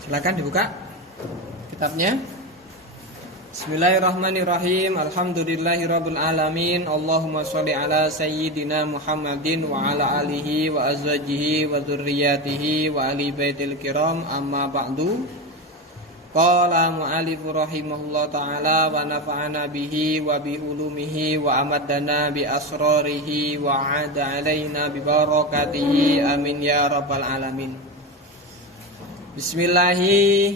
Silakan dibuka kitabnya. Bismillahirrahmanirrahim. Alhamdulillahirabbil alamin. Allahumma shalli ala sayyidina Muhammadin wa ala alihi wa azwajihi wa dzurriyyatihi wa ali baitil kiram. Amma ba'du. Qala mu'allif rahimahullah ta'ala wa nafa'ana bihi wa bi ulumihi wa amaddana bi asrarihi wa 'ada alaina bi barakatihi amin ya rabbal alamin. Bismillahi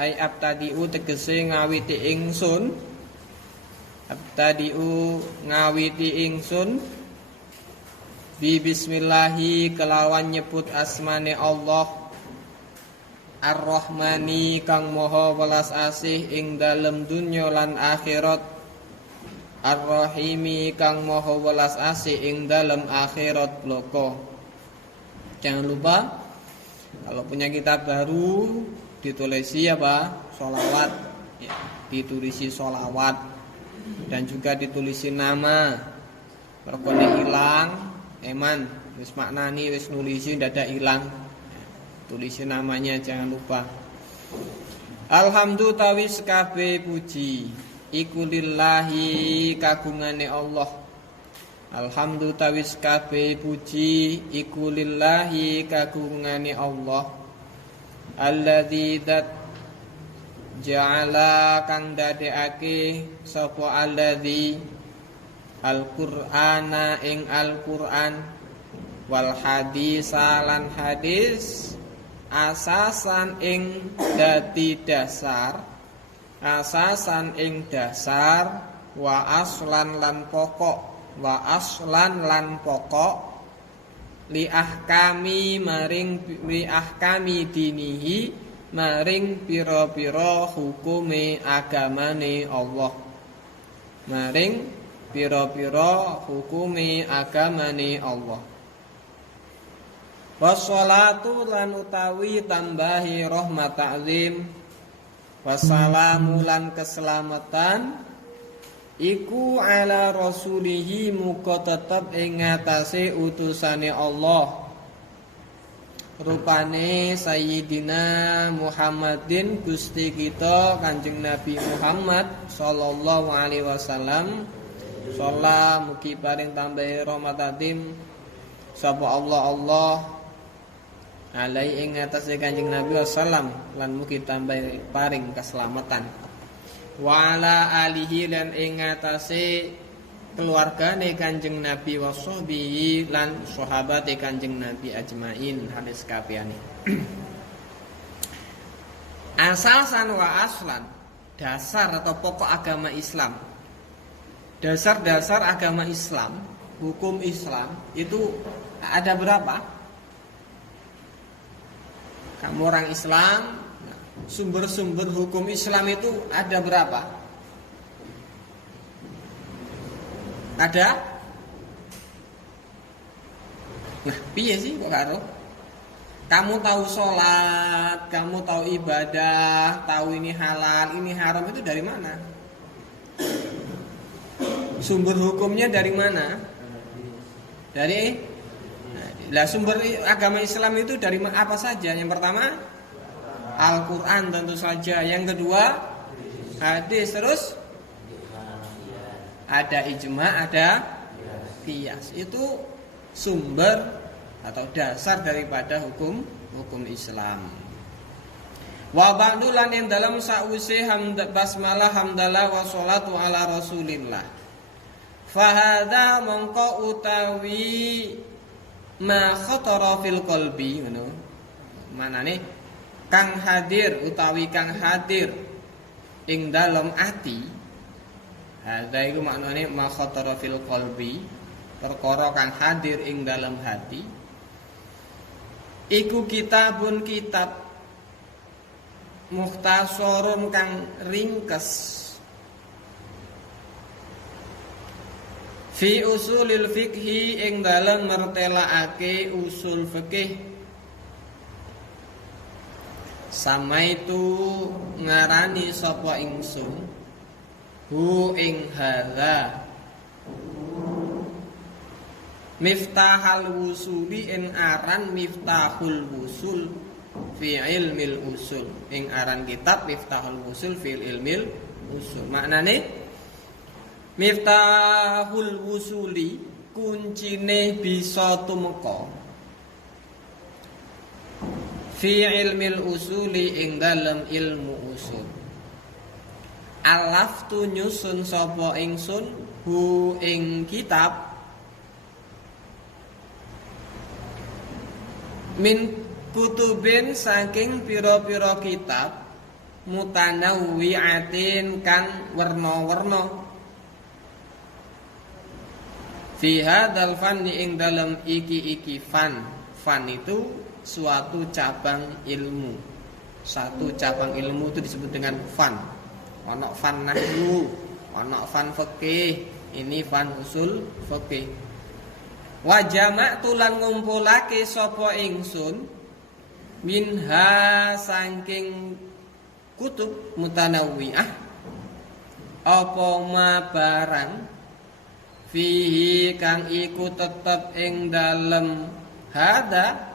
ai abtadi'u tegese ngawiti ingsun. Abtadi'u ngawiti ingsun bi bismillahi kelawan nyebut asmane Allah Ar-Rahmani kang maha welas asih ing dalem dunya lan akhirat, Ar-Rahimi kang maha welas asih ing dalem akhirat bloko. Jangan lupa kalau punya kitab baru ditulisi apa? Sholawat ya, ditulisi sholawat dan juga ditulisi nama. Merkone ilang eman wis maknani wis nulisi ndak ada ilang. Tulisi namanya jangan lupa. Alhamdulillah tawis kabeh puji iku lillahi kagungane Allah. Alhamdulillah tawis kabeh puji iku lillahi kagungane Allah. Alladzi dzat ja'ala kang dadekake sapa alladzi Al-Qur'ana ing Al-Qur'an wal hadisa lan hadis asasan ing dadi dasar, asasan ing dasar wa aslan lan pokok, wa aslan lan pokok li ahkami maring li ahkami dinihi maring pira-pira hukume agamane Allah, maring pira-pira hukume agamane Allah. Wassalatu lan utawi tambahi rahmat ta'zim, wassalamu lan keselamatan iku ala rasulihi muga tetep ing ngatasé utusane Allah rupane Sayyidina Muhammadin Gusti kita Kanjeng Nabi Muhammad sallallahu alaihi wasallam. Shala mugi paring tambahi rahmat ta'zim sapa Allah alai ing atase Kanjeng Nabi sallam lan mugi tambah paring keselamatan. Wa ala alihi lan ing atase keluargane Kanjeng Nabi wa sahbihi lan sahabate Kanjeng Nabi ajmain hadis kabehane. Asasan wa aslan, dasar atau pokok agama Islam. Dasar-dasar agama Islam, hukum Islam itu ada berapa? Kamu orang Islam, sumber-sumber hukum Islam itu ada berapa? Ada? Nah, piye sih kok karo? Kamu tahu sholat, kamu tahu ibadah, tahu ini halal, ini haram itu dari mana? Sumber hukumnya dari mana? Dari lah sumber agama Islam itu dari apa saja? Yang pertama Al-Quran tentu saja. Yang kedua hadis. Terus ada ijma, ada qiyas. Itu sumber atau dasar daripada hukum Islam. Wa ba'dulan yang dalam sa'usi basmalah hamdalah wa sholatu ala rasulillah. Fahada mongko utawi ma khatara fil qalbi ngono. Manane kang hadir utawi kang hadir ing dalem ati. Hadza iku maknane ma khatara fil qalbi, perkara kang hadir ing dalem hati. Iku kitabun kitab mukhtasarun kang ringkes fi usulil fikhi ing dalem mertelaake usul fikih. Samaitu ngarani sapa ingsun hu ing hadza Miftahal wusuli in aran miftahul wusul. fi ilmil usul. Ing aran kitab Miftahul Usul fi ilmil usul. Maknane Miftahul Usuli kuncine bisa tumeka fi ilmil usuli ing dalem ilmu usul. Alaftu nyusun sapa ingsun hu ing kitab min kutubin saking pira-pira kitab mutanawwi'atin kang werna-werna fi hadzal fanni ing dalem iki fan itu suatu cabang ilmu. Satu cabang ilmu itu disebut dengan fan. Ana fan nahwu, ana fan fikih, ini fan usul fikih. Wa jama'tu lan ngumpulake sapa ingsun minha saking kutub mutanawwi'ah apa ma barang fihi kang iku tetep ing dalem hada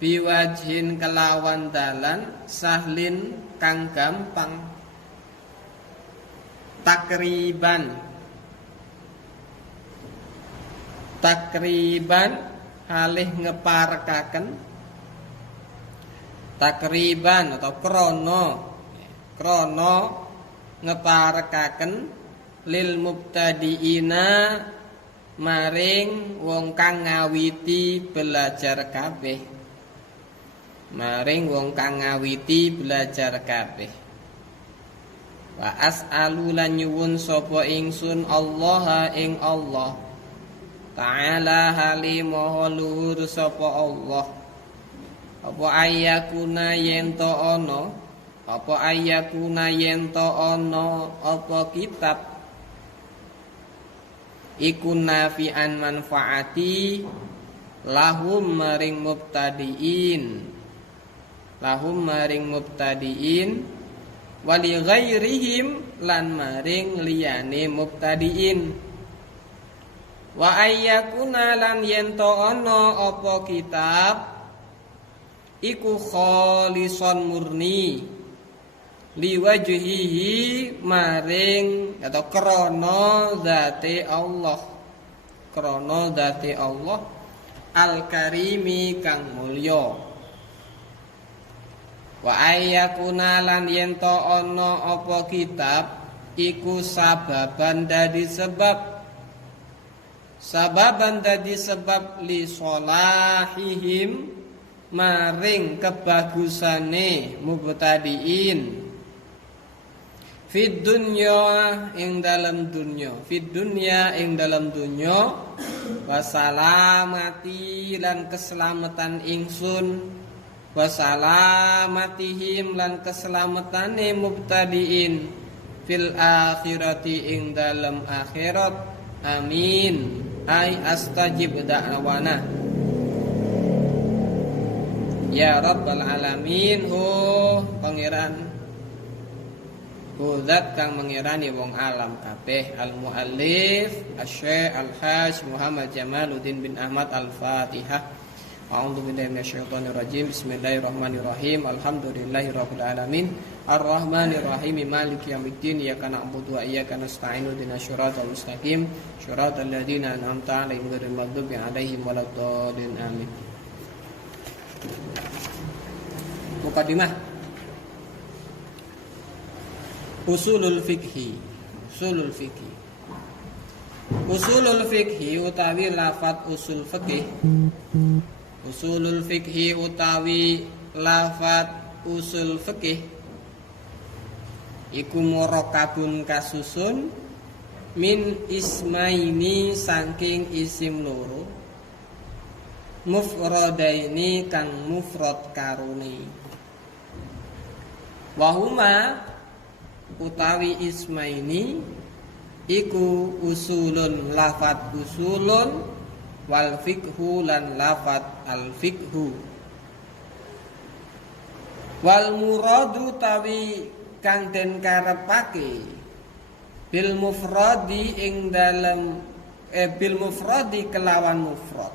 biwajhin kelawan dalan sahlin kang gampang takriban halih ngeparekaken takriban atau krono ngeparekaken lil mubtadiina maring wong kang ngawiti belajar kabeh wa as'alu lan nyuwun sapa ingsun Allah ing Allah ta'ala halimaha luhur sapa Allah apa ayakuna yen to ana apa kitab iku nafi'an manfaati lahum maring mubtadiin wali ghairihim lan maring liyane mubtadiin wa ayyakuna lan yento ana apa kitab iku kholison murni liwajhihi maring atau krana zate Allah al-karimi kang mulya wa ayyakuna lan yento ana apa kitab iku sababan dadi sebab li solahihim maring kebagusane mubtadiin fid dunya ing dalam dunya wasalamati lan keselamatan ingsun wasalamatihim lan keselamatane mubtadiin fil akhirati ing dalam akhirat amin ai astajib da'wana ya rabbal alamin pangeran zat kang mengirani wong alam kabeh al muallif asy-syekh al-hajj Muhammad Jamaluddin bin Ahmad al-Fatihah. A'udzu billahi minasyaitonir rajim. Bismillahirrahmanirrahim. Alhamdulillahirabbil alamin. Arrahmanir rahim. Maliki yaumiddin. Iyyaka na'budu wa iyyaka nasta'in. Ihdinas siratal mustaqim. Siratal ladzina an'amta 'alaihim ghairil maghdubi 'alaihim waladdallin. Amin. Muqaddimah. Usulul fikhi. Usulul fikhi utawi lafadz usul fikih. Usulul fikhi utawi lafadz usul fikih iku murakabun kasusun min ismaini saking isim loro mufradaini kang mufrad karone wahuma utawi ismaini iku usulun lafadz usulun wal fikhu lan lafat al fikhu wal muradu tawi kang den karepake bil mufradi ing dalem bil mufradi kelawan mufrad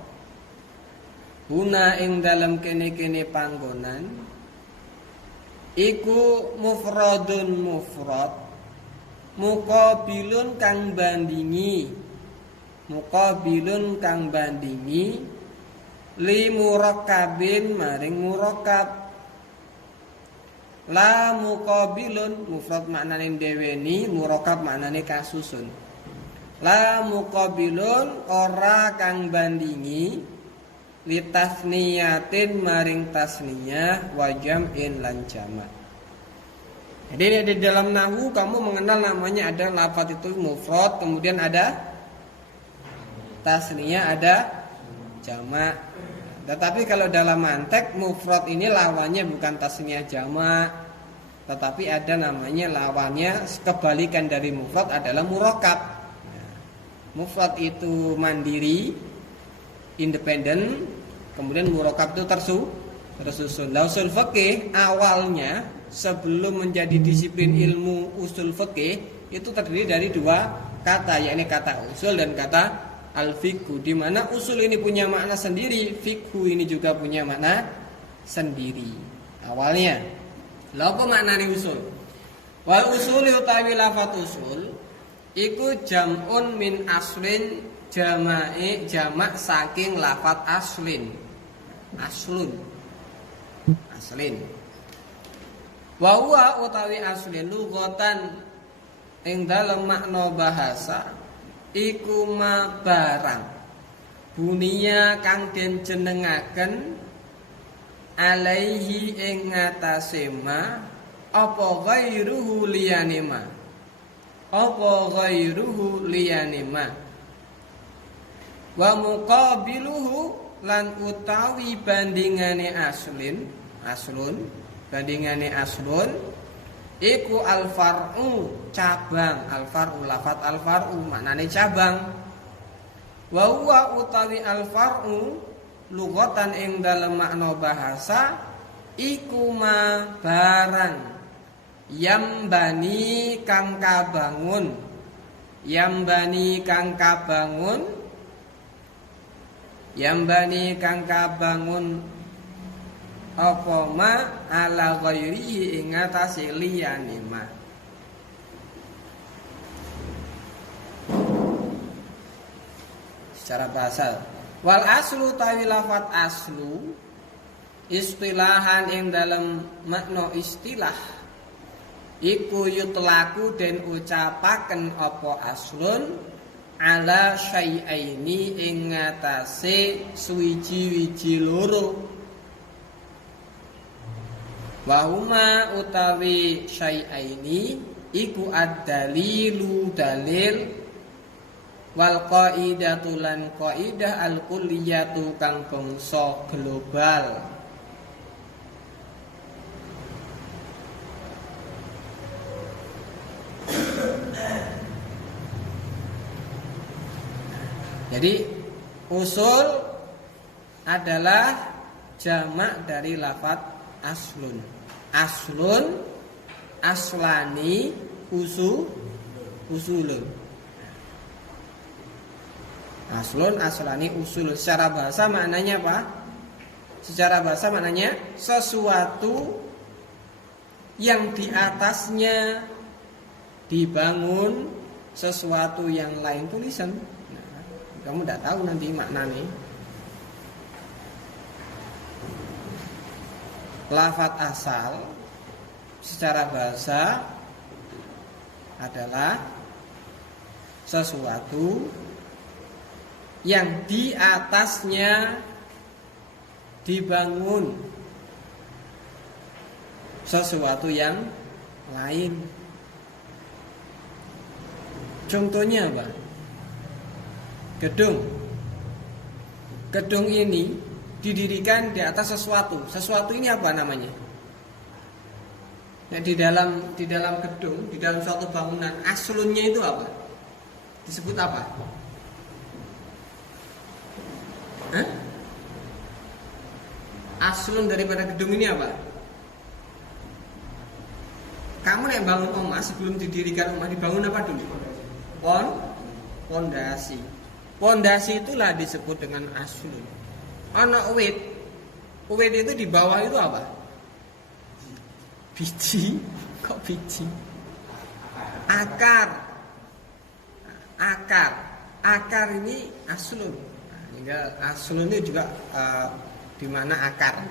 Huna ing dalam kene-kene panggonan iku mufradun mufrad muqabilun kang bandingi li murakkabin maring murakkab. La muqabilun mufrad maknane deweni, murakkab maknane kasusun. La muqabilun ora kang bandingi li tasniyatin maring tasniyah wa jam'in lan jamak. Jadi di dalam nahwu kamu mengenal namanya ada lafaz itu mufrad, kemudian ada tasniyah, ada jamak. Tetapi kalau dalam mantek mufrad ini lawannya bukan tasniyah jamak, tetapi ada namanya lawannya kebalikan dari mufrad adalah murakkab. Mufrad itu mandiri, independen, kemudian murakkab itu tersusun. Usul fikih awalnya sebelum menjadi disiplin ilmu usul fikih itu terdiri dari dua kata, yakni kata usul dan kata al-fiqhu, di mana usul ini punya makna sendiri, fiqhu ini juga punya makna sendiri. Awalnya, lha apa maknane usul? Wal usul utawi lafaz usul iku jam'un min aslin jamak saking lafaz aslin. Aslin. Wa huwa utawi aslin lughatan ing dalem makna bahasa iku ma barang bunia kang den jenengaken alaihi ing ngatasé ma apa ghairuhu liyane ma wa muqabiluhu lan utawi bandingane aslun iku al-far'u cabang. Al-far'u lafat al-far'u maknane cabang. Wa huwa utawi al-far'u lughatan ing dalem makna bahasa iku ma barang yambani kang kabangun apa ma ala ghairihi ing atase liyane ma. Secara bahasa wal aslu tawi lafat aslu istilahan ing dalam makna istilah iku yutlaku den ucapaken apa aslun ala syai'aini ing atase suwiji-wiji loro. Wahuma utawi syai'aini iku ad-dalilu dalil wal qaidatu lan qaidah al kulliyatu kang bangsa global. Jadi usul adalah jamak dari lafaz aslun. Aslun, aslani, usulun. Aslun, aslani, usulun. Secara bahasa maknanya apa? Secara bahasa maknanya sesuatu yang di atasnya dibangun sesuatu yang lain tulisan. Nah, kamu tidak tahu nanti maknanya. Lafaz asal secara bahasa adalah sesuatu yang di atasnya dibangun sesuatu yang lain. Contohnya apa? Gedung. Gedung ini didirikan di atas sesuatu. Sesuatu ini apa namanya? Nah, di dalam gedung, di dalam suatu bangunan, aslunnya itu apa? Disebut apa? Hah? Aslun daripada gedung ini apa? Kamu yang bangun rumah sebelum didirikan rumah dibangun apa dulu? Pondasi. Pondasi itulah disebut dengan aslun. ana uwit. Uwit itu di bawah itu apa? Biji. Kok biji? Akar. Akar ini aslun. Hingga aslun ini juga di mana akar.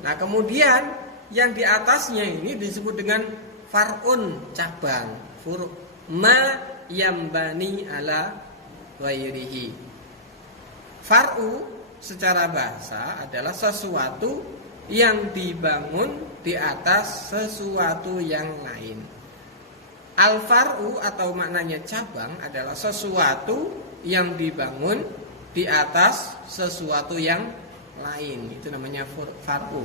Nah, kemudian yang di atasnya ini disebut dengan far'un, cabang, furu'. Ma yambani ala ghairihi. Far'u secara bahasa adalah sesuatu yang dibangun di atas sesuatu yang lain. Al-far'u atau maknanya cabang adalah sesuatu yang dibangun di atas sesuatu yang lain. Itu namanya far'u.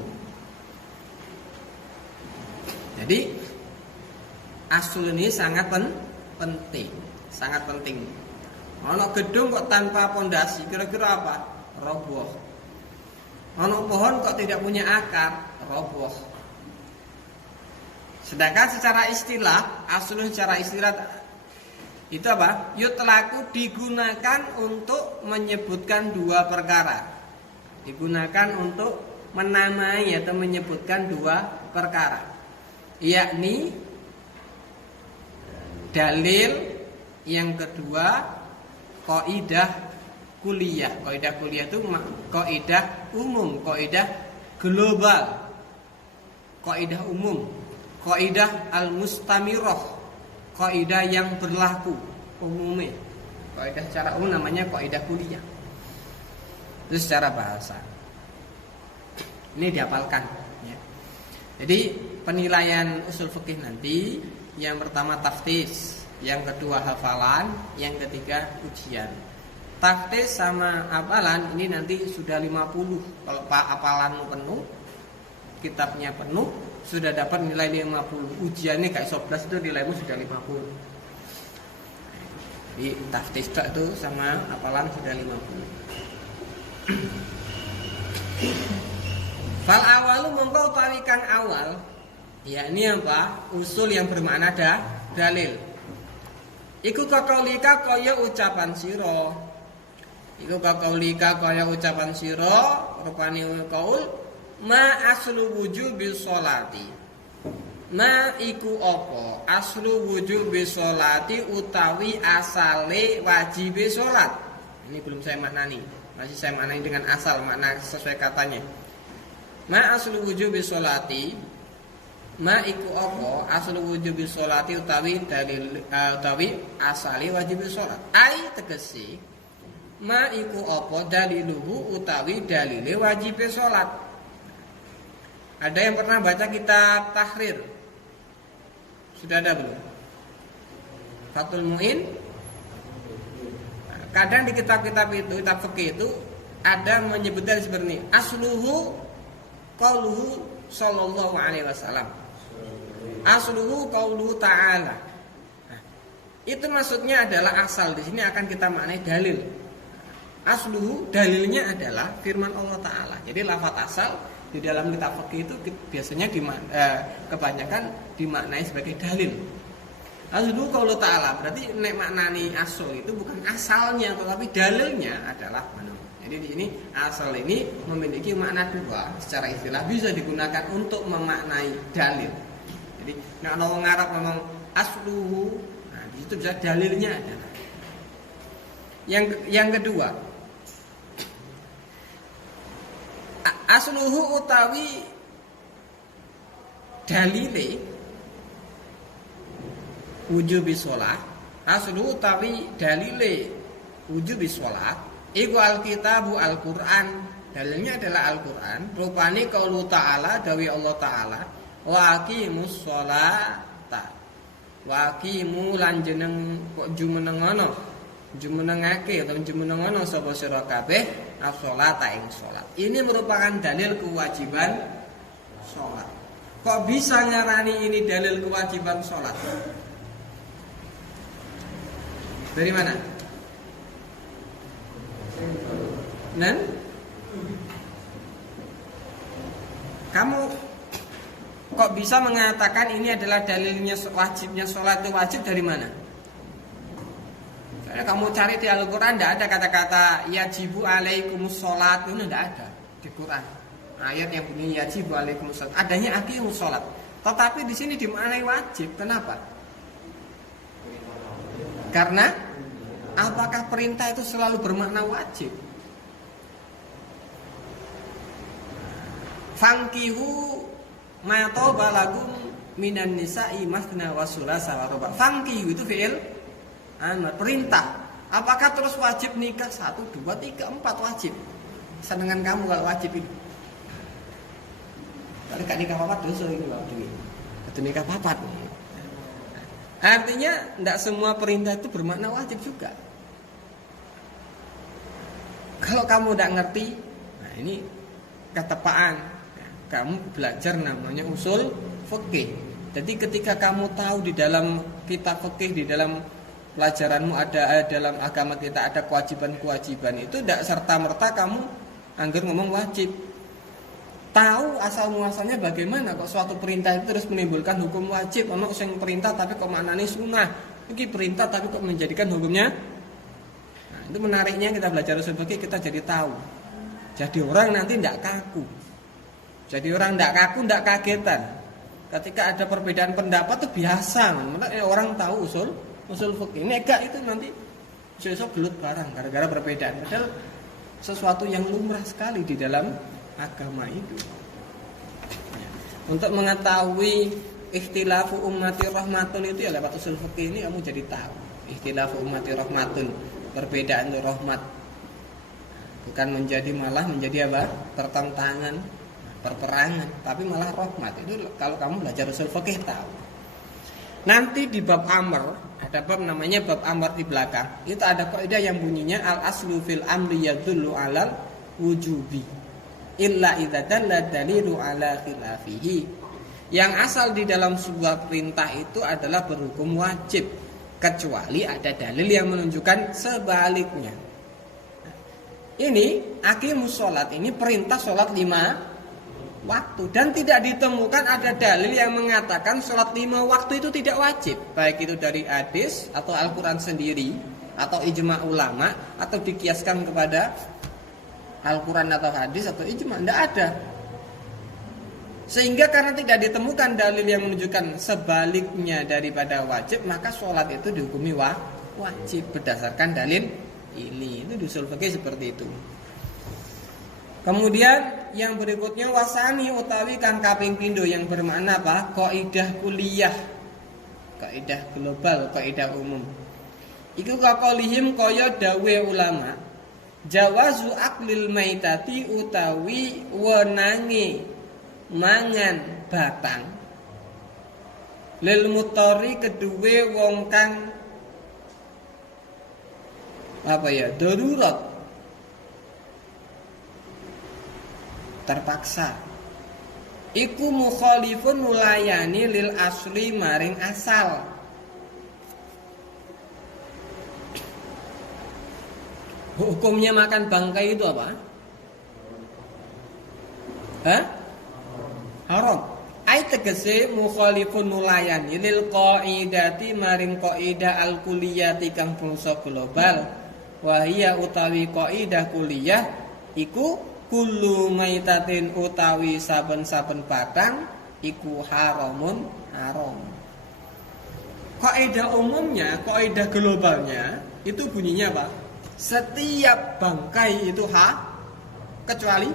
Jadi asul ini sangat penting, sangat penting. Ono gedung kok tanpa pondasi, kira-kira apa? Roboh. Ono pohon kok tidak punya akar, roboh. Sedangkan secara istilah, aslun secara istilah itu apa? Yutlaku digunakan untuk menyebutkan dua perkara. Digunakan untuk menamai atau menyebutkan dua perkara. Yakni dalil, yang kedua kaidah kuliah. Kaidah kuliah itu kaidah umum, kaidah global, kaidah umum. Kaidah al-mustamirah, kaidah yang berlaku umumnya. Kaidah secara umum namanya kaidah kuliah. Itu secara bahasa. Ini dihafalkan ya. Jadi penilaian usul fikih nanti yang pertama taftis, yang kedua hafalan, yang ketiga ujian. Taftis sama hafalan ini nanti sudah 50. Kalau hafalanmu penuh, kitabnya penuh, sudah dapat nilai 50. Ujiannya kayak 11 itu nilaimu sudah 50. Jadi taftis itu sama hafalan sudah 50. Fal awalu mongko utawi kang awal, yakni apa? Usul yang bermakna dalil. Iku kakaulika kaya ucapan sira. Iku kakaulika kaya ucapan sira, rupane kaul ma aslu wujubi sholati. Ma iku apa? Aslu wujubi sholati utawi asale wajibe sholat. Ini belum saya maknani. Masih saya maknani dengan asal, makna sesuai katanya. Ma aslu wujubi sholati. Ma iku apa? Aslu wujubi sholati utawi dalil utawi asale wajibe sholat. Ai tegesi ma iku apa? Daliluhu utawi dalile wajibe sholat. Ada yang pernah baca kitab Tahrir? Sudah ada belum? Fathul Mu'in. Kadang di kitab-kitab itu, kitab fikih itu ada menyebutkan seperti ini. Asluhu qauluhu sallallahu alaihi wasallam. Asluhu qauluhu ta'ala. Nah, itu maksudnya adalah asal. Di sini akan kita maknai dalil. Asluhu dalilnya adalah firman Allah Ta'ala. Jadi lafaz asal di dalam kitab fikih itu biasanya kebanyakan dimaknai sebagai dalil. Asluhu qauluhu ta'ala, berarti nek maknani asal itu bukan asalnya tetapi dalilnya adalah mana. Jadi di sini asal ini memiliki makna dua, secara istilah bisa digunakan untuk memaknai dalil. Jadi nek ana wong Arab ngomong asluhu, nah di situ bisa dalilnya adalah. Yang kedua, asluhu utawi dalile wujubi sholat. Asluhu utawi dalile wujubi sholat iku alkitabu Al-Qur'an. Dalilnya adalah Al-Qur'an. Rupane qaulu ta'ala, dawi Allah Ta'ala, wa aqimus sholata. Wa aqimu lan jeneng kok jumenengono. Jumenengake atau jumenengono sapa sira kabeh as-sholata ing sholat. Ini merupakan dalil kewajiban sholat. Kok bisa ngarani ini dalil kewajiban sholat? Dari mana? Nan? Kamu kok bisa mengatakan ini adalah dalilnya wajibnya sholat itu wajib dari mana? Kamu cari di Al-Quran tidak ada kata-kata yajibu alaikumus sholat, itu tidak ada di Quran. Ayat yang bunyi yajibu alaikumus sholat, adanya aqimus sholat. Tetapi di sini dimaknai wajib. Kenapa? Karena apakah perintah itu selalu bermakna wajib? Fankihu ma taba lakum minan nisa'i masna wa sulasa wa ruba. Fankihu itu fi'il amar, perintah. Apakah terus wajib nikah 1, 2, 3, 4 wajib? Senengan kamu kalau wajib itu. Kalau gak nikah papat dosa ini Pak Dewi. Itu nikah papat. Artinya tidak semua perintah itu bermakna wajib juga. Kalau kamu tidak ngerti, nah ini ketepaan. Kamu belajar namanya usul fikih. Jadi ketika kamu tahu di dalam kitab fikih, di dalam pelajaranmu ada dalam agama kita ada kewajiban-kewajiban, itu tidak serta-merta kamu anggar ngomong wajib. Tahu asal muasalnya bagaimana kok suatu perintah itu terus menimbulkan hukum wajib. Ono sing perintah tapi kok maknane sunnah. Iki perintah tapi kok menjadikan hukumnya. Nah, itu menariknya kita belajar usul fikih, kita jadi tahu. Jadi orang nanti tidak kaku. Jadi orang tidak kaku, tidak kagetan. Ketika ada perbedaan pendapat itu biasa. Orang tahu usul fikih. Nega itu nanti besok gelut barang gara-gara perbedaan. Padahal sesuatu yang lumrah sekali di dalam agama itu. Untuk mengetahui ikhtilafu ummati rahmatun itu ya lewat usul fikih ini kamu jadi tahu. Ikhtilafu ummati rahmatun, perbedaan itu rahmat. Bukan malah menjadi apa? Pertentangan, perperangan, tapi malah rahmat. Itu kalau kamu belajar usul fikih tahu. Nanti di bab amr, ada bab namanya bab amr di belakang. Itu ada kaidah yang bunyinya al aslu fil amri yadullu alal wujubi illa idza dalla dalilu ala khilafihi. Yang asal di dalam sebuah perintah itu adalah berhukum wajib kecuali ada dalil yang menunjukkan sebaliknya. Ini aqimus sholat, ini perintah sholat 5 waktu, dan tidak ditemukan ada dalil yang mengatakan sholat 5 waktu itu tidak wajib, baik itu dari hadis atau Al-Quran sendiri atau ijma ulama atau dikiaskan kepada Al-Quran atau hadis atau ijma, tidak ada. Sehingga karena tidak ditemukan dalil yang menunjukkan sebaliknya daripada wajib, maka sholat itu dihukumi wajib berdasarkan dalil ini. Itu usul fikih seperti itu. Kemudian yang berikutnya wasani utawi kang kaping pindho, yang bermakna apa? Kaidah kuliah, kaidah global, kaidah umum. Iku kakolihim kaya dawe ulama. Jawazu aklil maitati utawi wenange mangan batang lil mutori kedue wong kang darurat, terpaksa. Iku mukhalifun nulayani lil asli maring asal. Hukumnya makan bangkai itu apa? Haram. Ai tegese mukhalifun nulayani lil qaidati maring qaidah al kulliyati kang bangsa global. Wa hiya utawi qaidah kulliyah iku kullu maitatin utawi saben-saben batang iku haramun haram. Kaidah umumnya, kaidah globalnya itu bunyinya apa? Setiap bangkai itu kecuali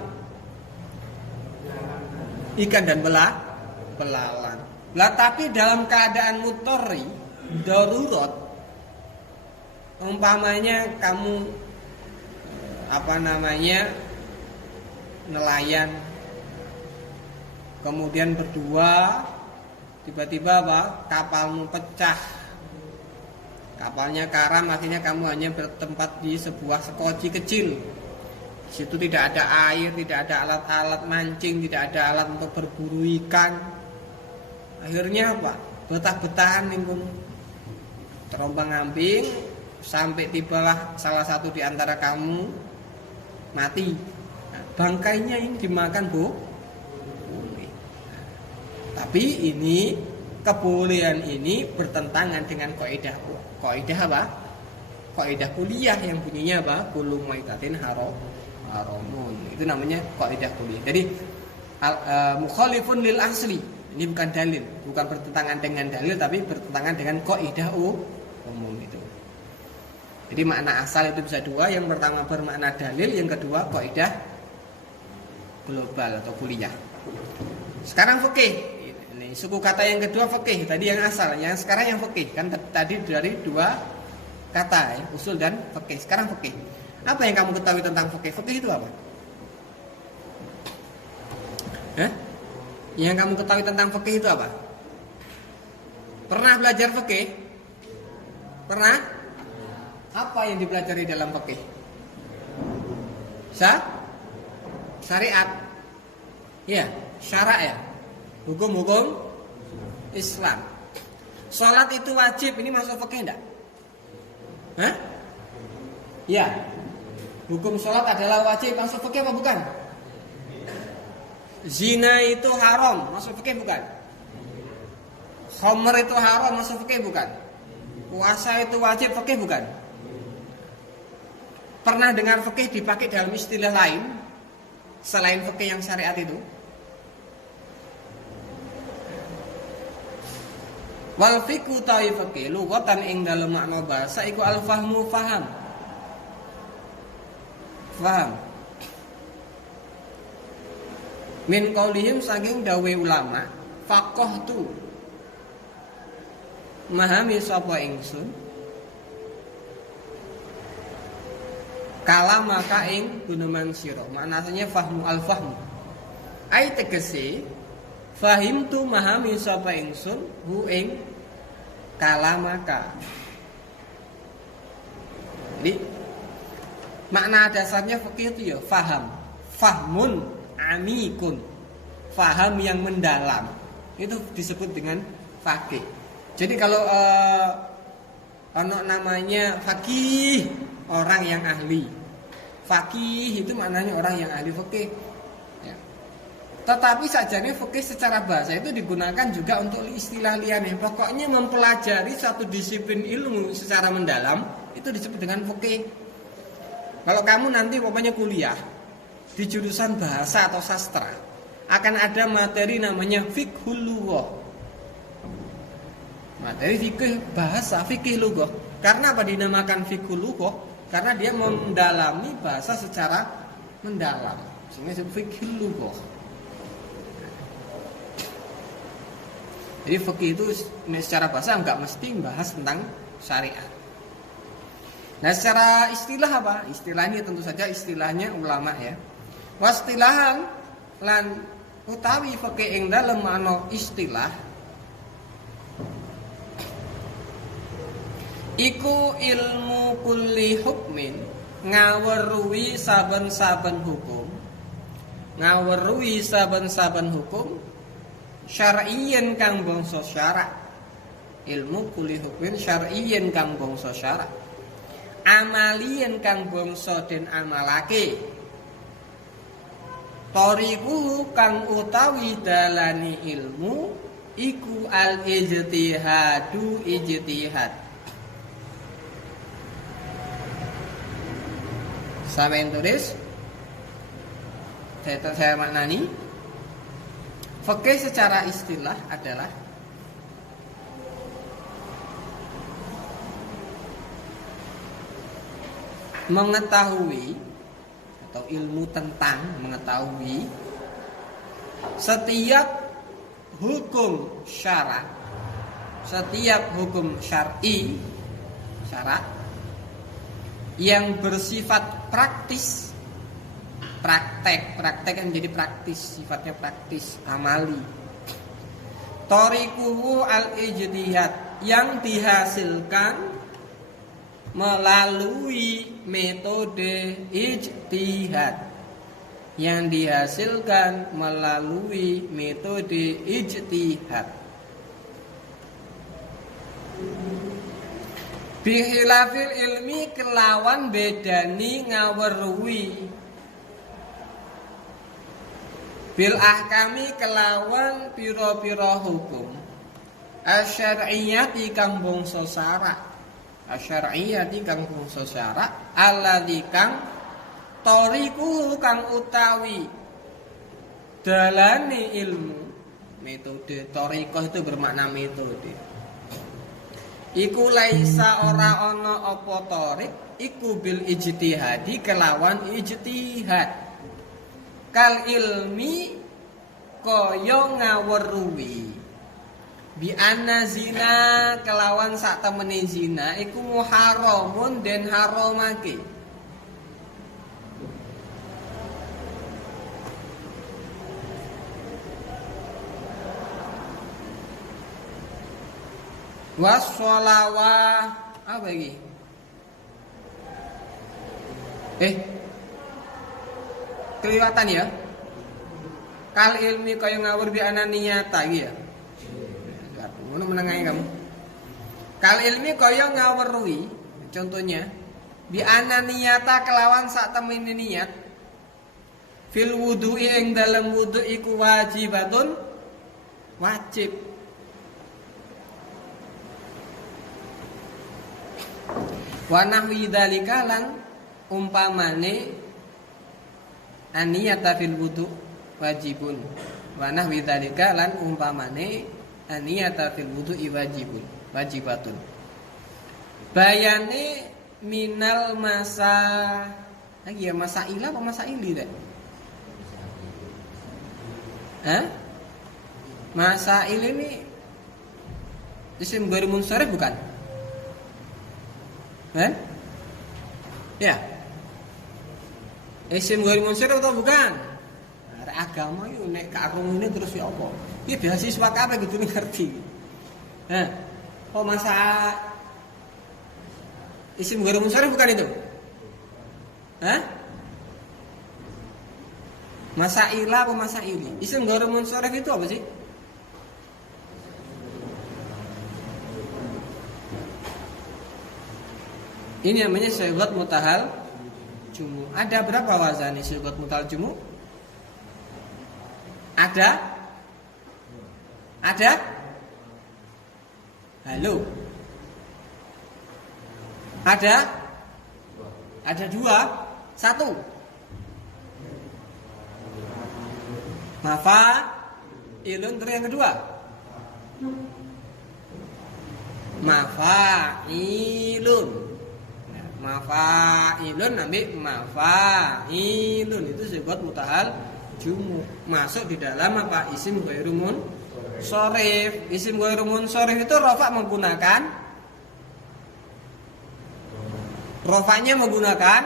ikan dan belalang. Lah tapi dalam keadaan mutori, darurat, umpamanya kamu nelayan, kemudian berdua tiba-tiba kapalmu pecah. Kapalnya karam, akhirnya kamu hanya bertempat di sebuah sekoci kecil. Di situ tidak ada air, tidak ada alat-alat mancing, tidak ada alat untuk berburu ikan. Akhirnya apa? Betah-betahan ning terombang-ambing sampai tibalah salah satu di antara kamu mati. Nah, bangkainya ini dimakan, Bu. Tapi ini kebolehan ini bertentangan dengan kaidah apa? kaidah kuliah yang bunyinya apa? Kullu maitatin haramun. Itu namanya kaidah kuliah. Jadi mukhalifun lil asli. Ini bukan dalil, bukan bertentangan dengan dalil, tapi bertentangan dengan kaidah umum itu. Jadi makna asal itu bisa dua, yang pertama bermakna dalil, yang kedua kaidah global atau kuliah. Sekarang fikih. Ini suku kata yang kedua fikih, tadi yang asal, yang sekarang yang fikih. Kan tadi dari dua kata ya, usul dan fikih. Sekarang fikih. Apa yang kamu ketahui tentang fikih? Fikih itu apa? Yang kamu ketahui tentang fikih itu apa? Pernah belajar fikih? Pernah? Apa yang dipelajari dalam fikih? Syariat. Ya, syarak ya. Hukum-hukum Islam. Salat itu wajib, ini masuk fikih enggak? Ya. Hukum salat adalah wajib, masuk fikih apa bukan? Zina itu haram, masuk fikih bukan? Khamr itu haram, masuk fikih bukan? Puasa itu wajib, fikih bukan? Pernah dengar fikih dipakai dalam istilah lain selain fikih yang syariat itu? Wal fiqhu tawi fikih lughatan ing dalem makna bahasa iku al fahmu faham. Min qaulihim saking dawe ulama, faqahtu mahami sapa ingsun kalamaka ing guneman sira. Maknanya fahmu al fahmu. Ai tegese fahimtu mahami sapa ingsun hu ing kalamaka. Jadi makna dasarnya fikih itu ya faham. Fahmun amikun. Faham yang mendalam. Itu disebut dengan fakih. Jadi kalau namanya fakih, orang yang ahli. Fakih itu maknanya orang yang ahli fikih. Ya. Tetapi sajane fikih secara bahasa itu digunakan juga untuk istilah liane. Pokoknya mempelajari satu disiplin ilmu secara mendalam itu disebut dengan fikih. Kalau kamu nanti pokoknya kuliah di jurusan bahasa atau sastra, akan ada materi namanya fiqhul lughah. Materi fikih bahasa, fikih lughah. Karena apa dinamakan fiqhul lughah? Karena dia mendalami bahasa secara mendalam. Sehingga disebut fikih lughah. Jadi fikih itu secara bahasa enggak mesti membahas tentang syariat. Nah, secara istilah apa? Istilah ini tentu saja istilahnya ulama ya. Wastilahan lan utawi fikih ing dalem makna istilah iku ilmu kulli hukmin, ngaweruhi saben-saben hukum. Ngaweruhi saben-saben hukum syar'iyyen kang bangsa syarak. Ilmu kulli hukmin syar'iyyen kang bangsa syarak. Amaliyen kang bangsa den amalake. Tariku kang utawi dalani ilmu iku al ijtihadu ijtihad. Sampai tulis saya maknani fikih secara istilah adalah mengetahui atau ilmu tentang mengetahui setiap hukum syarak, setiap hukum syar'i syarak yang bersifat praktis, praktek yang menjadi praktis, sifatnya praktis, amali. Tariquhu al-ijtihad, yang dihasilkan melalui metode ijtihad, yang dihasilkan melalui metode ijtihad. Bihilafil ilmi kelawan bedani ngaweruhi, bil ahkami kelawan pira-pira hukum, asyariyati kang bangsa syarak. asyariyati kang bangsa syarak alladzi kang tariku kang utawi dalane ilmu metode tariqah itu bermakna metode iku laisa ora ana apa tariq iku bil ijtihadi kelawan ijtihad kal ilmi kaya ngaweruhi bi anna zina kelawan sak temene zina iku muharramun den haramake washolawah apa lagi kelewatan ya kal ilmi kaya ngawur bi ananiyata iki ya ngono menengahi kamu kal ilmi kaya ngawruhi contohnya bi ananiyata kelawan sak temene niat fil wudu'i ing dalem wudu iku wajibatun wajib wa nahwi dzalika lan umpamane aniyata fil wudu wajibun wa nahwi dzalika lan umpamane aniyata fil wudu'i wajibun wajibatun bayane minal masa lagi ya masailah apa masaili deh masail ini isim ghair munsharif bukan ya isim ghair munsharif atau bukan agama itu nek karung ini terus ya apa? Ini beasiswa apa gitu ngerti. Oh masa isim ghair munsharif bukan itu? Masailah apa masaili? Isim ghair munsharif itu apa sih? Ini namanya sighat mutahal jumu. Ada berapa wazan sighat mutahal jumu? Ada? Halo? Ada 2. 1 Mafa'ilun terus yang kedua Mafa'ilun ambil mafa'ilun itu sighat mutahal jumu masuk di dalam apa isim ghairu munsharif. Isim ghairu munsharif itu rafa menggunakan rafanya menggunakan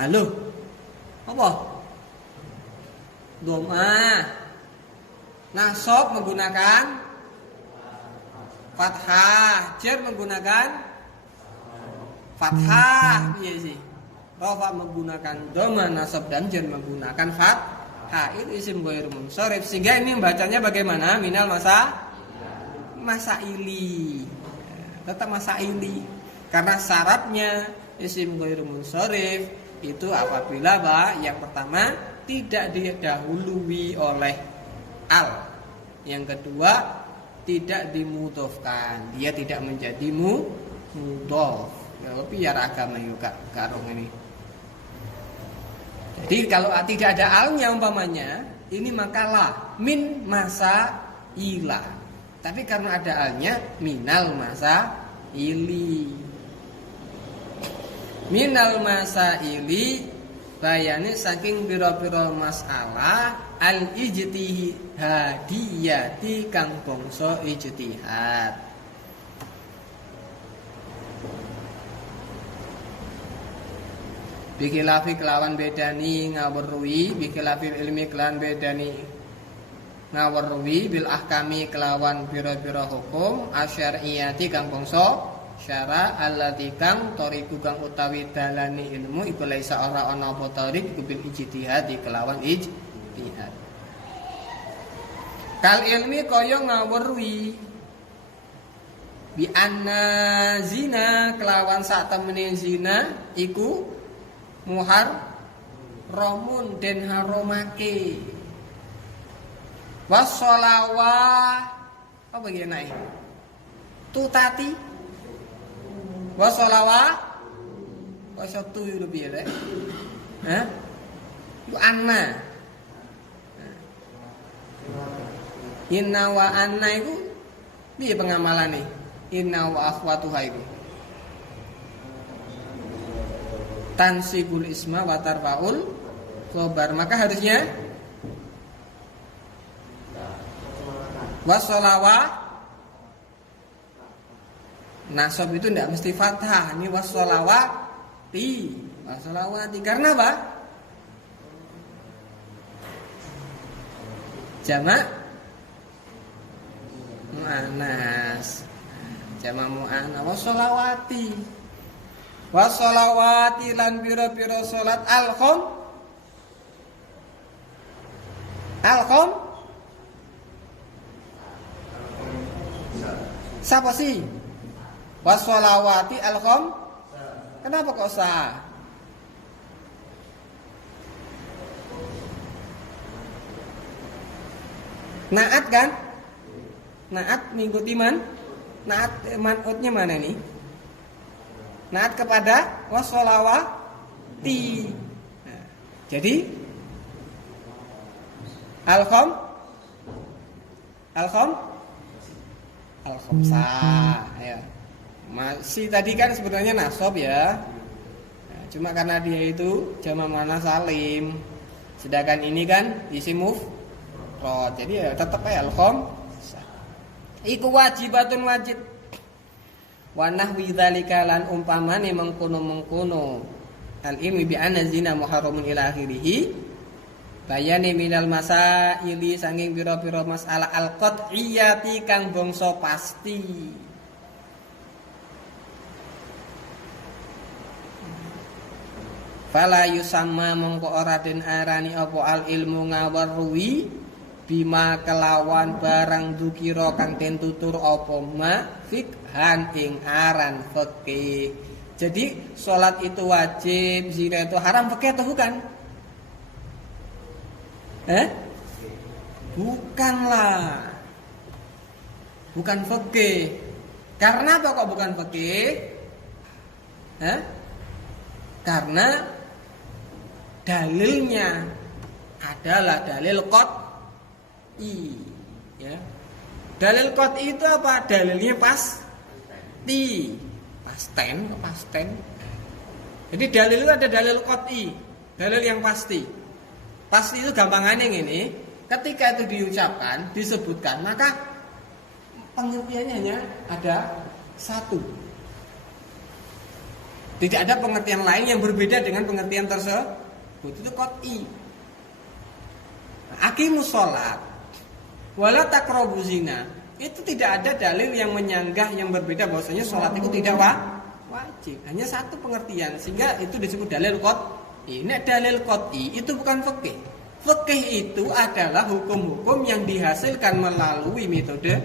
halo apa dhamma nasab menggunakan fathah jar menggunakan fathah iya sih rafa menggunakan dhamma nasab dan jar menggunakan fathah itu isim ghair munsharif sehingga ini membacanya bagaimana minal masaili tetap masaili karena syaratnya isim ghair munsharif itu apabila yang pertama tidak didahului oleh al yang kedua tidak dimudhofkan dia tidak menjadi mudhof ya biar agama juga karung ini. Jadi kalau tidak ada alnya umpamanya ini makalah min masa ilah. Tapi karena ada alnya minal masa ili. Minal masa ili bayane saking pira-pira masalah al ijtihadiyati kang bangsa ijtihad. Bikilafi kelawan bedani ngawruhi bikilafi ilmi kelawan bedani ngawruhi bil ahkami kelawan pira-pira hukum asyariyati kang bangsa syara allati kang tariku kang utawi dalane ilmu iku laisa ora ana apa tarik iku bil ijtihad kelawan ijtihad kal ilmi kaya ngawruhi bi anna zina kelawan sak temene zina iku muharramun den haramake washolawah apa iki naik tutati wa sholawat kok iso tu yo piye rek hah ku anna inna wa anna iku piye pengamalane inna wa akhwatuha iku tansibul isma wa tarfaul khobar maka harusnya washolawat nasab itu tidak mesti fathah ini washolawati karena apa jamak muannas washolawati lan pira-pira salat alkhom siapa sih washolawati alkhom kenapa kok sah naat kan naat mengikuti naat manutnya mana nih naat kepada washolawati nah, jadi alkhom sah ya masih tadi kan sebenarnya nasab ya nah, cuma karena dia itu jamak muannats salim sedangkan ini kan isim mufrad jadi ya tetap ya alkhom iku wajibatun wajib wa nahwi dzalika lan umpamane mengkono al ilmi bi anna zina muharramun ila akhirih bayane minal masaili sanging pira-pira masalah al qat'iyati kang bangsa pasti fala yusamma mongko ora den arani apa al ilmu ngawarwi bima kelawan barang dukira kang den tutur apa ma fikhan ing aran fikih. Jadi salat itu wajib, zina itu haram fikih atau bukan? Bukanlah. Bukan fikih. Karena apa kok bukan fikih? Karena dalilnya adalah dalil qat'i, ya. Dalil qat'i itu apa? Dalilnya pasti. Pasten. Jadi dalil itu ada dalil qat'i, dalil yang pasti. Pasti itu gampangannya ini, ketika itu diucapkan, disebutkan, maka pengertiannya hanya ada satu. Tidak ada pengertian lain yang berbeda dengan pengertian tersebut. Itu qat'i. Aqimus shalat wala taqrabuz zina. Itu tidak ada dalil yang menyanggah yang berbeda bahwasanya salat itu tidak wajib. Hanya satu pengertian sehingga itu disebut dalil qat'i. Ini dalil qat'i itu bukan fikih. Fikih itu adalah hukum-hukum yang dihasilkan melalui metode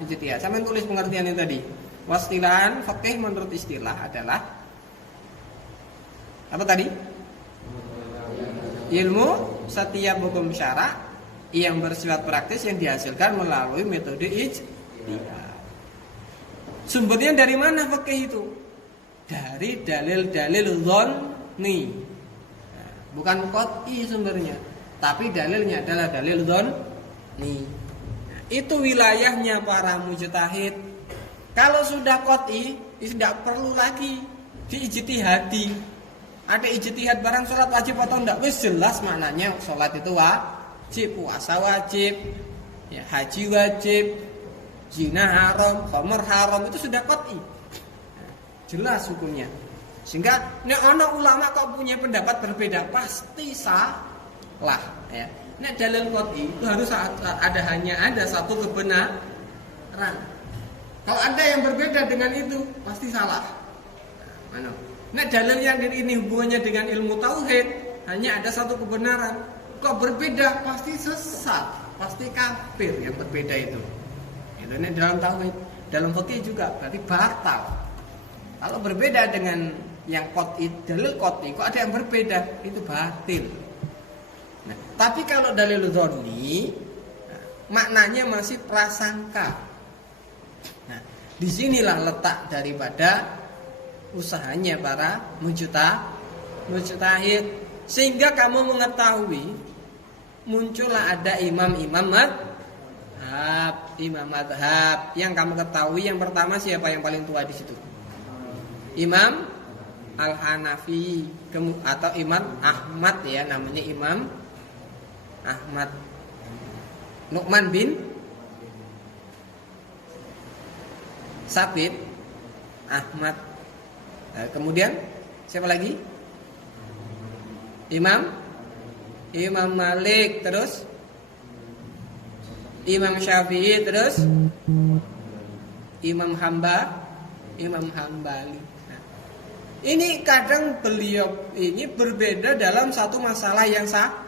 ijtihad. Sampai tulis pengertiannya tadi. Wastilahan fikih menurut istilah adalah apa tadi? Ilmu setiap hukum syara' yang bersifat praktis yang dihasilkan melalui metode ijtihad. Sumbernya dari mana fikih itu? Dari dalil-dalil dhanni. Nah, bukan qat'i sumbernya, tapi dalilnya adalah dalil dhanni. Nah, itu wilayahnya para mujtahid. Kalau sudah qat'i, tidak perlu lagi diijtihadi. Ada ijtihad barang sholat wajib atau enggak, wis jelas maknanya sholat itu wajib, puasa wajib, ya, haji wajib, zina haram, khamr haram, itu sudah qat'i. Jelas hukumnya. Sehingga nek ana ulama kok punya pendapat berbeda pasti salah, ya. Nek dalil qat'i itu harus ada satu kebenaran. Kalau ada yang berbeda dengan itu pasti salah. Mana? Nah dalil yang ini hubungannya dengan ilmu tauhid hanya ada satu kebenaran. Kok berbeda pasti sesat, pasti kafir yang berbeda itu. Itu ini dalam tauhid, dalam fikih juga berarti batal. Kalau berbeda dengan yang qat'i, dalil qat'i kok ada yang berbeda, itu batil. Nah, tapi kalau dalil dhanni maknanya masih prasangka. Nah, Disinilah letak daripada usahanya para mujtahid, sehingga kamu mengetahui muncullah ada imam-imam madhab yang kamu ketahui. Yang pertama siapa yang paling tua di situ? Imam Al-Hanafi atau Imam Ahmad, ya namanya Imam Ahmad Nu'man bin Sabit Ahmad. Nah, kemudian siapa lagi? Imam Malik, terus Imam Syafi'i, terus Imam Hambali. Nah, ini kadang beliau ini berbeda dalam satu masalah yang sama.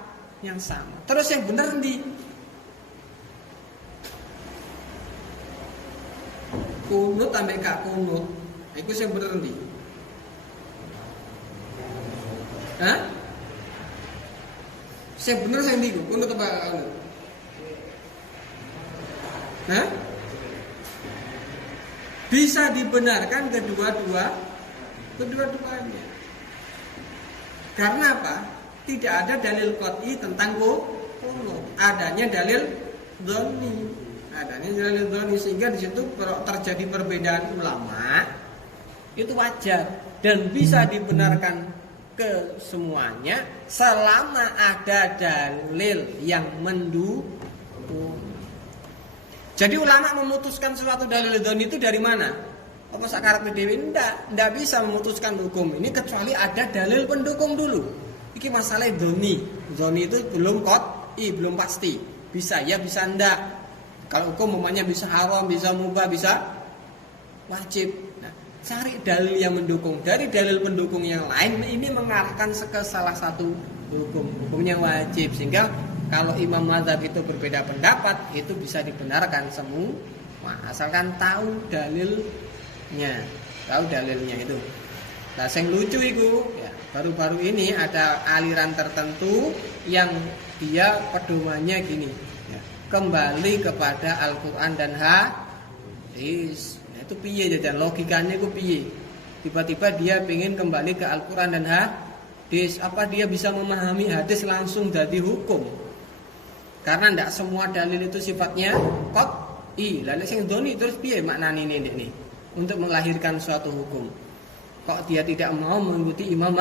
Terus yang benar di kunut sampai gak kunut, itu yang bener ndi? Hah? Yang bener yang ndi? Kunut apa kunut? Hah? Bisa dibenarkan kedua-duanya. Karena apa? Tidak ada dalil qat'i tentang kunut. Adanya dalil dhonni. Sehingga di situ terjadi perbedaan ulama itu wajar dan bisa dibenarkan ke semuanya selama ada dalil yang mendukung. Jadi ulama memutuskan suatu dalil dhoni itu dari mana? Apa sakarep dhewe? Ndak bisa memutuskan hukum ini kecuali ada dalil pendukung dulu. Iki masalah dhoni. Dhoni itu belum qat'i, belum pasti. Bisa ya, bisa ndak. Kalau hukum umpamanya bisa haram, bisa mubah, bisa wajib. Nah, cari dalil yang mendukung. Dari dalil pendukung yang lain ini mengarahkan ke salah satu hukumnya wajib. Sehingga kalau imam mazhab itu berbeda pendapat, itu bisa dibenarkan semua asalkan tahu dalilnya itu. Nah, yang lucu itu ya, baru-baru ini ada aliran tertentu yang dia pedomannya gini. Kembali kepada Al-Quran dan hadis. Nah, itu piye jajan logikanya itu piye? Tiba-tiba dia ingin kembali ke Al-Quran dan hadis. Apa dia bisa memahami hadis langsung dari hukum? Karena tidak semua dalil itu sifatnya qat'i. Lalu sing dhoni terus piye maknane ini untuk melahirkan suatu hukum? Kok dia tidak mau mengikuti imam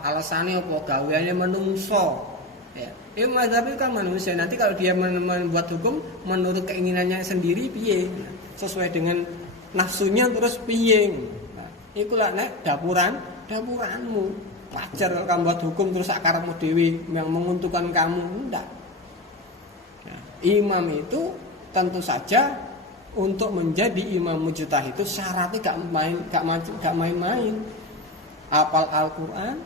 alasannya apa? Gaweannya menungso. Ya. Mazhab itu kan manusia. Nanti kalau dia membuat hukum menurut keinginannya sendiri piye? Sesuai dengan nafsunya terus piye? Nah, ikulah nek dapuranmu. Wajar kalau kamu buat hukum terus akarmu dewi yang menguntungkan kamu. Enggak. Nah, imam itu tentu saja untuk menjadi imam mujtahid itu syaratnya gak main-main. Hafal Al-Quran,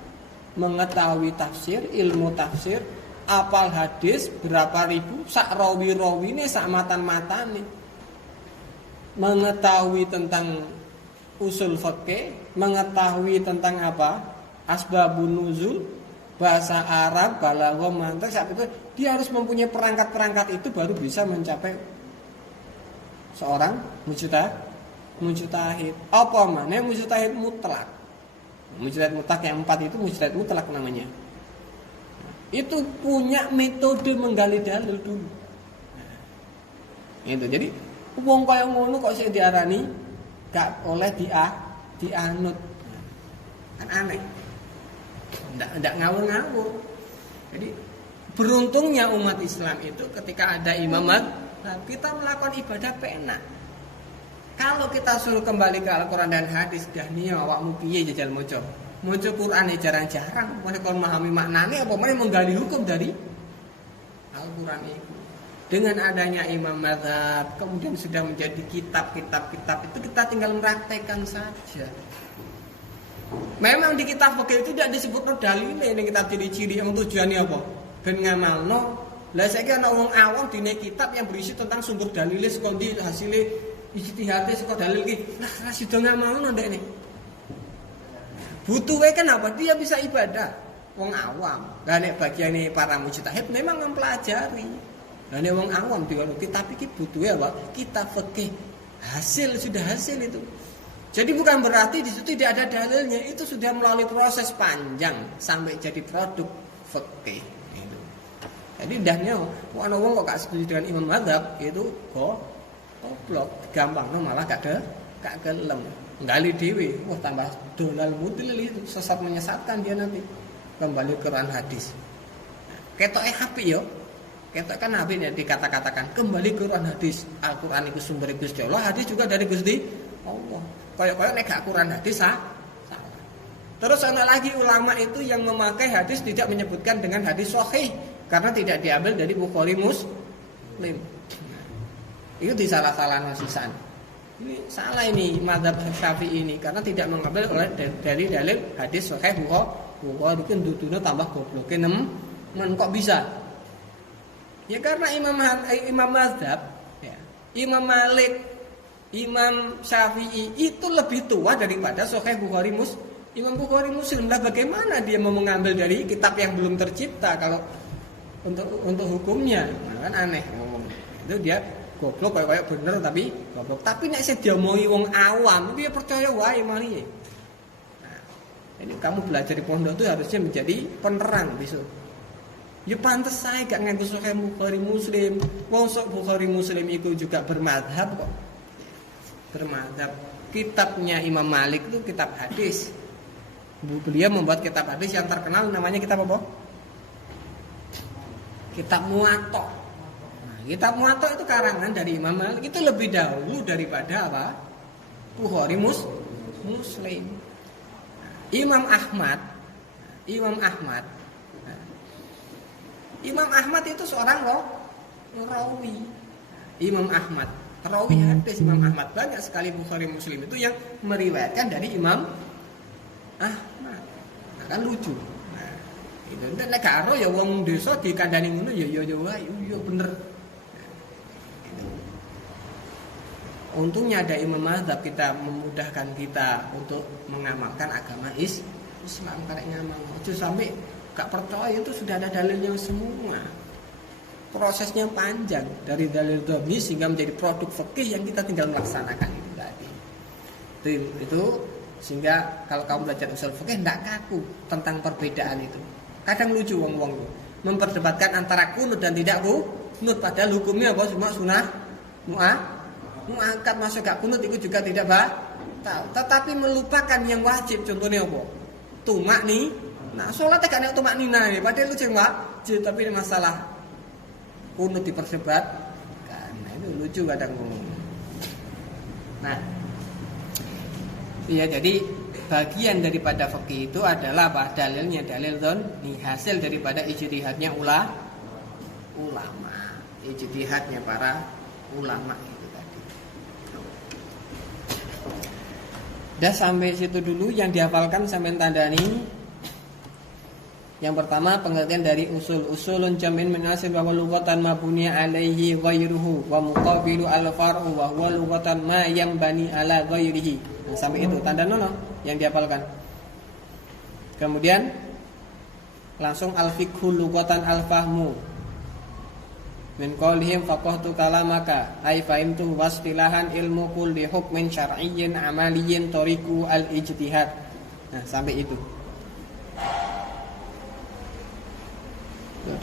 mengetahui tafsir, ilmu tafsir, apal hadis berapa ribu, sak rawi ini sak matan-matane, mengetahui tentang usul fikih, mengetahui tentang apa asbabun nuzul, bahasa Arab, balaghah, mantiq, saat itu dia harus mempunyai perangkat-perangkat itu baru bisa mencapai seorang mujtahid. Apa mana mujtahid mutlak? Mujtahid mutlak yang 4 itu mujtahid mutlak namanya. Itu punya metode menggali dalil dulu. Itu jadi wong kaya ngono kok sing diarani gak oleh dianut. Kan aneh. Ndak ngawur-ngawur. Jadi beruntungnya umat Islam itu ketika ada imamat, nah kita melakukan ibadah penak. Kalau kita suruh kembali ke Al-Quran dan hadis, dah nih awakmu piye jajal maca. Maca Quran jarang-jarang, mereka memahami maknanya apa mereka menggali hukum dari Al-Quran itu. Dengan adanya imam mazhab, kemudian sudah menjadi kitab-kitab itu kita tinggal mempraktekkan saja. Memang di kitab fikih itu tidak disebut dalilnya, ini kitab ciri-ciri yang tujuannya apa? Ben ngamalno. Lah saiki ana wong awam dine kitab yang berisi tentang sumber dalilnya sekondi hasilnya ijtihadnya saka dalil iki. Lah ra sida ngamalno ndek ne. Butuhe kenapa? Dia bisa ibadah. Wong awam. Lah nek bagiane para mujtahid memang mempelajari. Lah nek wong awam diwono kitab iki butuhe apa? Kitab fikih. sudah hasil itu. Jadi bukan berarti di situ tidak ada dalilnya, itu sudah melalui proses panjang sampai jadi produk fikih itu. Jadi ndahnya ana wong kok gak setuju dengan imam mazhab itu goblok, gampang malah gak gelem. Nggali dhewe, wah tambah dolal mudlil itu, sesat menyesatkan dia nanti. Kembali ke Quran hadis. Ketoke apik yo. Ketok kan apik nek dikata-katakan kembali ke Quran hadis. Al-Qur'an itu sumber Gusti Allah, hadis juga dari Gusti Allah. Kayak nek gak Quran hadis salah. Terus ada lagi ulama itu yang memakai hadis tidak menyebutkan dengan hadis sahih karena tidak diambil dari Bukhari Muslim. Itu disalah-salahkan sisan. Ini salah ini mazhab Syafi'i ini karena tidak mengambil oleh dari dalil hadis sahih Bukhari itu dudune tambah gobloke men kok bisa? Ya karena imam mazhab ya, Imam Malik, Imam Syafi'i itu lebih tua daripada sahih Bukhari Imam Bukhari Muslim. Lah bagaimana dia mau mengambil dari kitab yang belum tercipta kalau untuk hukumnya? Nah, kan aneh. Itu dia goblok kayak bener tapi goblok. Tapi nek sing diomongi wong awam, dia percaya wae mari. Nah, ini kamu belajar di pondok itu harusnya menjadi penerang besok. Ya pantes saya gak nganggo sahih Bukhari Muslim. Wong Bukhari Muslim itu juga bermadhab kok. Bermadhab. Kitabnya Imam Malik itu kitab hadis. Beliau membuat kitab hadis yang terkenal namanya kitab apa? Kitab Muwatta. Kitab Muwatta itu karangan dari Imam Malik, itu lebih dahulu daripada apa? Bukhari Muslim. Imam Ahmad itu seorang rawi. Imam Ahmad, rawi hadis Imam Ahmad, banyak sekali Bukhari Muslim itu yang meriwayatkan dari Imam Ahmad. Nah, kan lucu. Nah, itu nek karo ya wong desa dikandani ngono ya bener. Untungnya ada imam mazhab, kita memudahkan kita untuk mengamalkan agama Islam. Karek ngamal itu sampai gak percaya itu sudah ada dalilnya semua. Prosesnya panjang dari dalil dhammi sehingga menjadi produk fikih yang kita tinggal melaksanakan itu tadi. Itu sehingga kalau kamu belajar usul fikih ndak kaku tentang perbedaan itu. Kadang lucu wong-wong memperdebatkan antara kunut dan tidak kunut, padahal hukumnya apa? Cuma sunah mu'akkad, masuk gak kunut itu juga tidak tahu. Tetapi melupakan yang wajib, contohnya apa? Tumak nih. Nah, sholat gak nek tumak nina ini, padahal itu wajib, tapi ini masalah kunut diperdebatkan. Nah, itu lucu kadang. Nah, iya, jadi bagian daripada fikih itu adalah apa? Dalilnya dalil dzanni, hasil daripada ijtihadnya ulama. Ijtihadnya para ulama itu tadi. Dah sampai situ dulu yang dihafalkan sampai tandani. Yang pertama pengertian dari usulun jamin min asil wa lughatan ma buniya alaihi ghairuhu wa muqabilu al-far'u wa huwa lughatan ma yang bani ala ghairihi. Nah, sampai itu tanda nono yang dihafalkan. Kemudian langsung al-fiqhu lughatan al-fahmu. Min qaulihim faqahtu kalamaka ay fahimtu wastilahan ilmu kulli hukmin syar'iyyin amaliyyin tariqu al-ijtihad. Nah, sampai itu.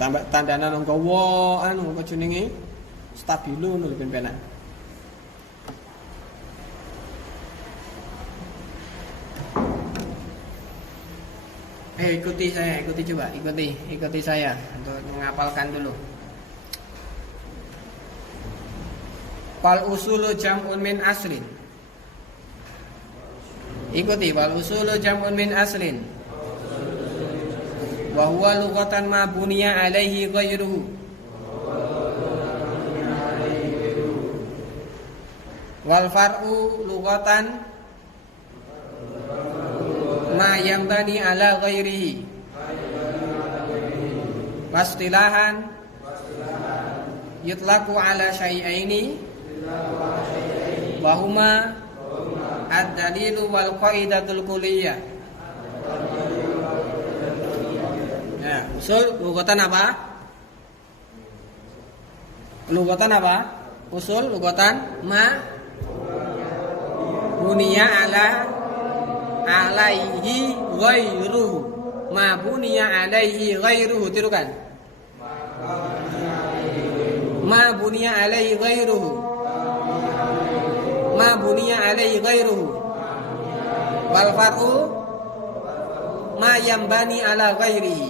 Tambah tandanan nggawa apa jenenge stabilo ngono ben penak. Ikuti saya untuk menghafalkan dulu. Wal usulu jam'un min aslin. Ikuti wal usulu jam'un min aslin. Wa huwa lughatan ma buniya alaihi ghairuhu. Wal far'u lughatan ma yanbani ala ghairihi. Wastilahan yutlaqu ala syai'aini wa huma ad-dalilu wal qaidatul kulliyah. Ya, usul lughatan apa? Lughatan apa? Usul lughatan ma buniya alaihi ghairuhu. Ma buniya alaihi ghairuhu. Tirukan. Ma buniya alaihi ghairuhu. Ma buniya alaihi ghairuhu. Wal far'u ma yambani ala ghairihi.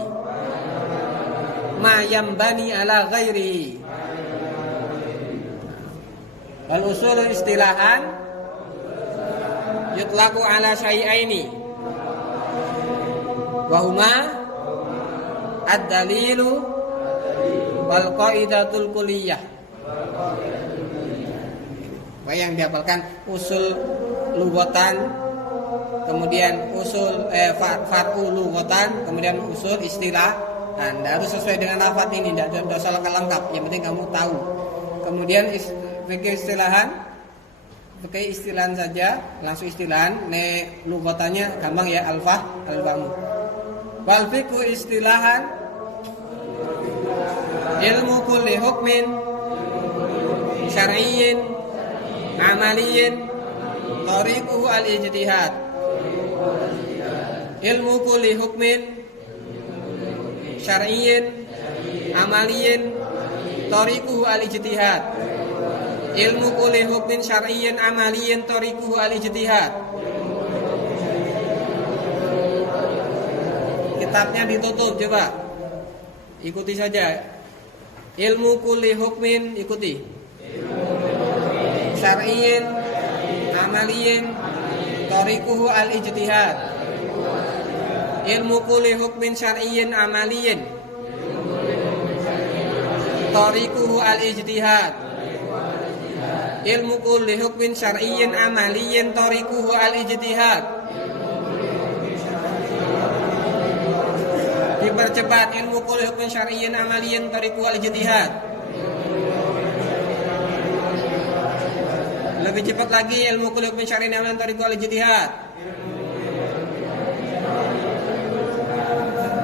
Ma yambani ala ghairihi. Wal usul istilahan yutlaqu ala syai'aini wa huma ad-dalilu wal qaidatul kulliyah. Yang dihafalkan usul lughatan, kemudian usul far'u lughatan, kemudian usul istilah. Dan harus sesuai dengan lafaz ini, tidak salah lengkap. Yang penting kamu tahu. Kemudian fikih istilahan saja, langsung istilahan. Lughatannya gampang ya, al-fahmu. Wal fikhu istilahan ilmu kulli hukmin syar'iyyin amaliyyin tariquhu al-ijtihad. Ilmu kulli hukmin syar'iyyin amaliyyin tariquhu al-ijtihad. Ilmu kulli hukmin syar'iyyin amaliyyin tariquhu al-ijtihad. Kitabnya ditutup, coba ikuti saja. Ilmu kulli hukmin, ikuti. Syar'iyyin amaliyyin tariquhu al-ijtihad. Ilmu kulli hukmin syar'iyyin amaliyyin tariquhu al-ijtihad. Ilmu kulli hukmin syar'iyyin amaliyyin tariquhu al-ijtihad. Dipercepat. Ilmu kulli hukmin syar'iyyin amaliyyin tariquhu al-ijtihad. Lebih cepat lagi. Ilmu kulli hukmin syar'iyyin amaliyyin tariquhu al-ijtihad.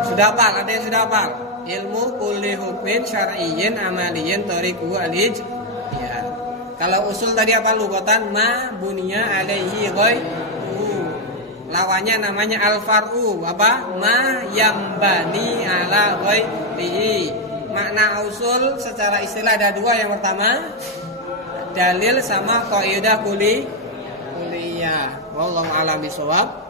Sudah hafal? Ada yang sudah hafal? Ilmu kulli hukmin syar'iyyin amaliyyin tariquhu al-ijtihad. Kalau usul tadi apa lughatan? Ma buniya alaihi ghairuhu. Lawannya namanya al-far'u. Apa? Ma yambani ala ghairihi. Makna usul secara istilah ada dua. Yang pertama dalil sama qaidah kulliyah. Wallahu a'lam bishawab.